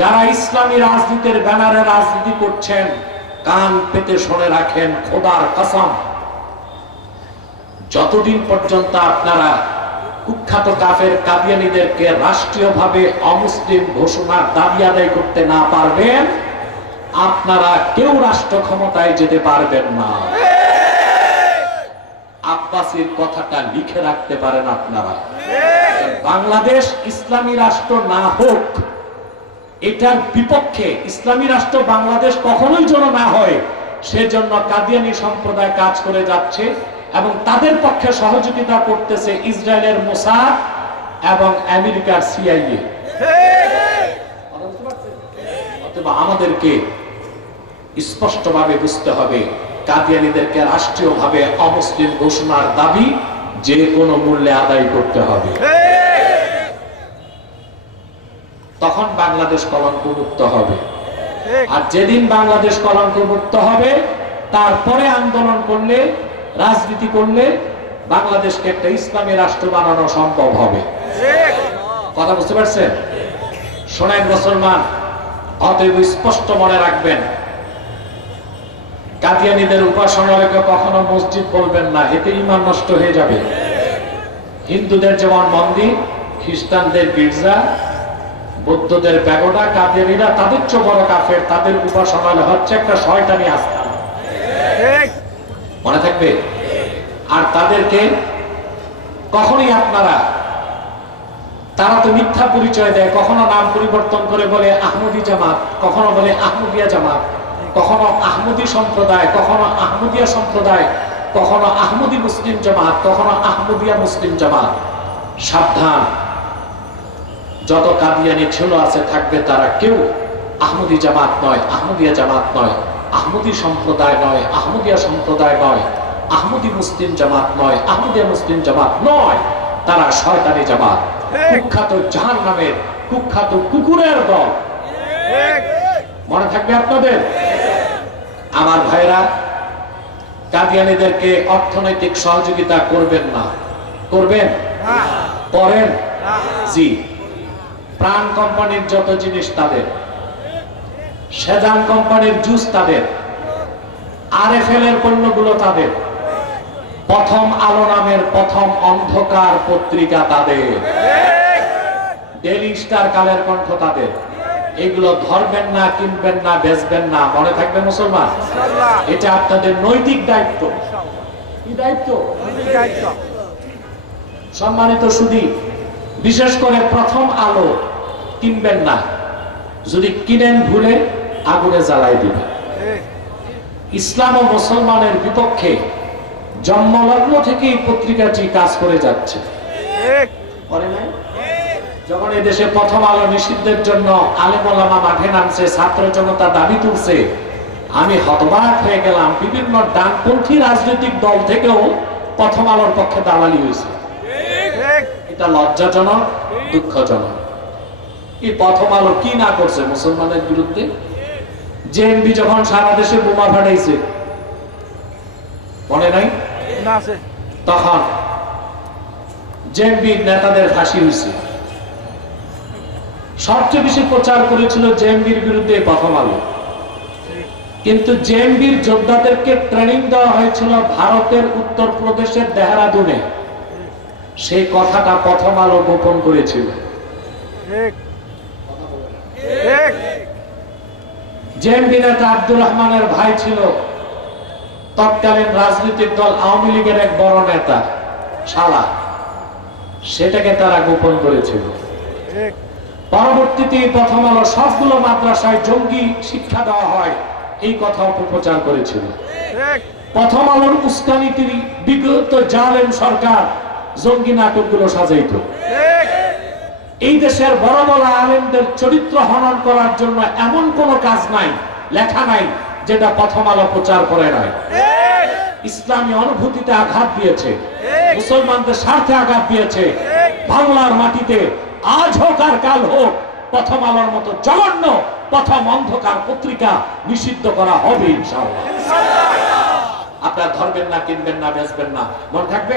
যারা ইসলামী রাজনীতির ব্যানারে রাজনীতি করছেন, কান পেতে শুনে রাখেন খোদার কসম। যতদিন পর্যন্ত আপনারা কুখ্যাত কাফের কাদিয়ানিদেরকে রাষ্ট্রীয়ভাবে অমুসলিম ঘোষণার দাবি আদায় করতে না পারবেন, আপনারা কেউ রাষ্ট্র ক্ষমতায় যেতে পারবেন না। আব্বাসির কথাটা লিখে রাখতে পারেন আপনারা। বাংলাদেশ ইসলামী রাষ্ট্র না হোক এটার বিপক্ষে ইসলামী রাষ্ট্র বাংলাদেশ কখনোই যেন না হয়, সেজন্য কাদিয়ানি সম্প্রদায় কাজ করে যাচ্ছে এবং তাদের পক্ষে সহযোগিতা করতেছে ইসরায়েলের মোসাদ এবং আমেরিকার সিআইএ। অতএব আমাদেরকে স্পষ্টভাবে বুঝতে হবে, কাদিয়ানিদেরকে রাষ্ট্রীয়ভাবে অমুসলিম ঘোষণার দাবি যে কোনো মূল্যে আদায় করতে হবে। তখন বাংলাদেশ কলঙ্ক মুক্ত হবে আর যেদিন বাংলাদেশ কলঙ্ক মুক্ত হবে তারপরে আন্দোলন করলে রাজনীতি করলে বাংলাদেশকে একটা ইসলামী রাষ্ট্র বানানো সম্ভব হবে। কথা বুঝতে পারছেন? শোনেন মুসলমান অতএব স্পষ্ট মনে রাখবেন। কাদিয়ানিদের উপাসনালয়কে কখনো মসজিদ বলবেন না এতে ইমান নষ্ট হয়ে যাবে। হিন্দুদের যেমন মন্দির খ্রিস্টানদের গির্জা বৌদ্ধদের প্যাগোডা কাদিয়ানিরা তাদের চেয়ে বড় কাফের, তাদের উপাসনালয় হচ্ছে একটা শয়তানি আস্থা। মনে থাকবে? আর তাদেরকে কখনোই আপনারা, তারা তো মিথ্যা পরিচয় দেয়, কখনো নাম পরিবর্তন করে বলে আহমদি জামাত, কখনো বলে আহমদিয়া জামাত, কখনো আহমদি সম্প্রদায়, কখনো আহমদিয়া সম্প্রদায়, কখনো আহমদি মুসলিম জামাত, কখনো আহমদিয়া মুসলিম জামাত। সাবধান। যত কাদিয়ানি ছিল আছে থাকবে তারা কেউ আহমদি জামাত নয় আহমদিয়া জামাত নয় আহমদি সম্প্রদায় নয় আহমদিয়া সম্প্রদায় নয় আহমদি মুসলিম জামাত নয় আহমদিয়া মুসলিম জামাত নয় তারা শয়তানি জামাত। কুখ্যাত জাহান নামের কুখ্যাত কুকুরের দল। মনে থাকবে আপনাদের? আমার ভাইরা কাদিয়ানিদেরকে অর্থনৈতিক সহযোগিতা করবেন না। করবেন? করেন? জি। প্রাণ কোম্পানির যত জিনিস তাদের, সেজান কোম্পানির জুস তাদের আর এফ এর পণ্যগুলো তাদের, প্রথম আলো নামের প্রথম অন্ধকার পত্রিকা তাদের ডেলি স্টার কালের কণ্ঠ তাদের, এগুলো ধরবেন না, কিনবেন না, বেচবেন না, মনে থাকবে মুসলমান? এটা আপনাদের নৈতিক দায়িত্ব। কি দায়িত্ব? সম্মানিত সুদী, বিশেষ করে প্রথম আলো কিনবেন না। যদি কিনেন ভুলে আগুনে জ্বালাই দিবেন। ইসলাম ও মুসলমানের বিপক্ষে জন্মলগ্ন থেকেই পত্রিকাটি কাজ করে যাচ্ছে। যখন এই দেশে প্রথম আলো নিষিদ্ধের জন্য আলেমোলামা মাঠে নামছে, ছাত্র জনতা দাবি তুলছে, আমি হতবাক হয়ে গেলাম। বিভিন্ন ডানপন্থী রাজনৈতিক দল থেকেও প্রথম আলোর পক্ষে দালালি হয়েছে। এটা লজ্জাজনক, দুঃখজনক। এই প্রথম আলো কি না করছে মুসলমানের বিরুদ্ধে? জেএমবি যখন সারা দেশে বোমা ফাটাইছে মনে নাই? তখন জেএমবি নেতাদের ফাঁসি হয়েছে। সবচেয়ে বেশি প্রচার করেছিল জেএমবির বিরুদ্ধে প্রথম আলো। কিন্তু জেএমবির যোদ্ধাদেরকে ট্রেনিং দেওয়া হয়েছিল ভারতের উত্তর প্রদেশের দেহরাদুনে। সেই কথাটা প্রথম আলো গোপন করেছিল। জেএমবি নেতা আব্দুর রহমানের ভাই ছিল তৎকালীন রাজনৈতিক দল আওয়ামী লীগের এক বড় নেতা শালা। সেটাকে তারা গোপন করেছিল। পরবর্তীতে প্রথম আলো সবগুলো মাদ্রাসায় জঙ্গি শিক্ষা দেওয়া হয় এই কথা অপপ্রচার করেছিল। প্রথম আলোর উস্কানিতে বিগত জালেম সরকার জঙ্গি নাটকগুলো সাজাইত। এই দেশের বড় বড় আলেমদের চরিত্র হনন করার জন্য এমন কোন কাজ নাই, লেখা নাই, যেটা প্রথম আলো প্রচার করে নাই। ইসলামী অনুভূতিতে আঘাত দিয়েছে, মুসলমানদের স্বার্থে আঘাত দিয়েছে, বাংলার মাটিতে আজ হোক আর কাল হোক প্রথম আলোর মতো জঘন্য, প্রথম অন্ধকার পত্রিকা নিষিদ্ধ করা হবে আপনার ধরবেন না, কিনবেন না, বেচবেন না, মনে থাকবে?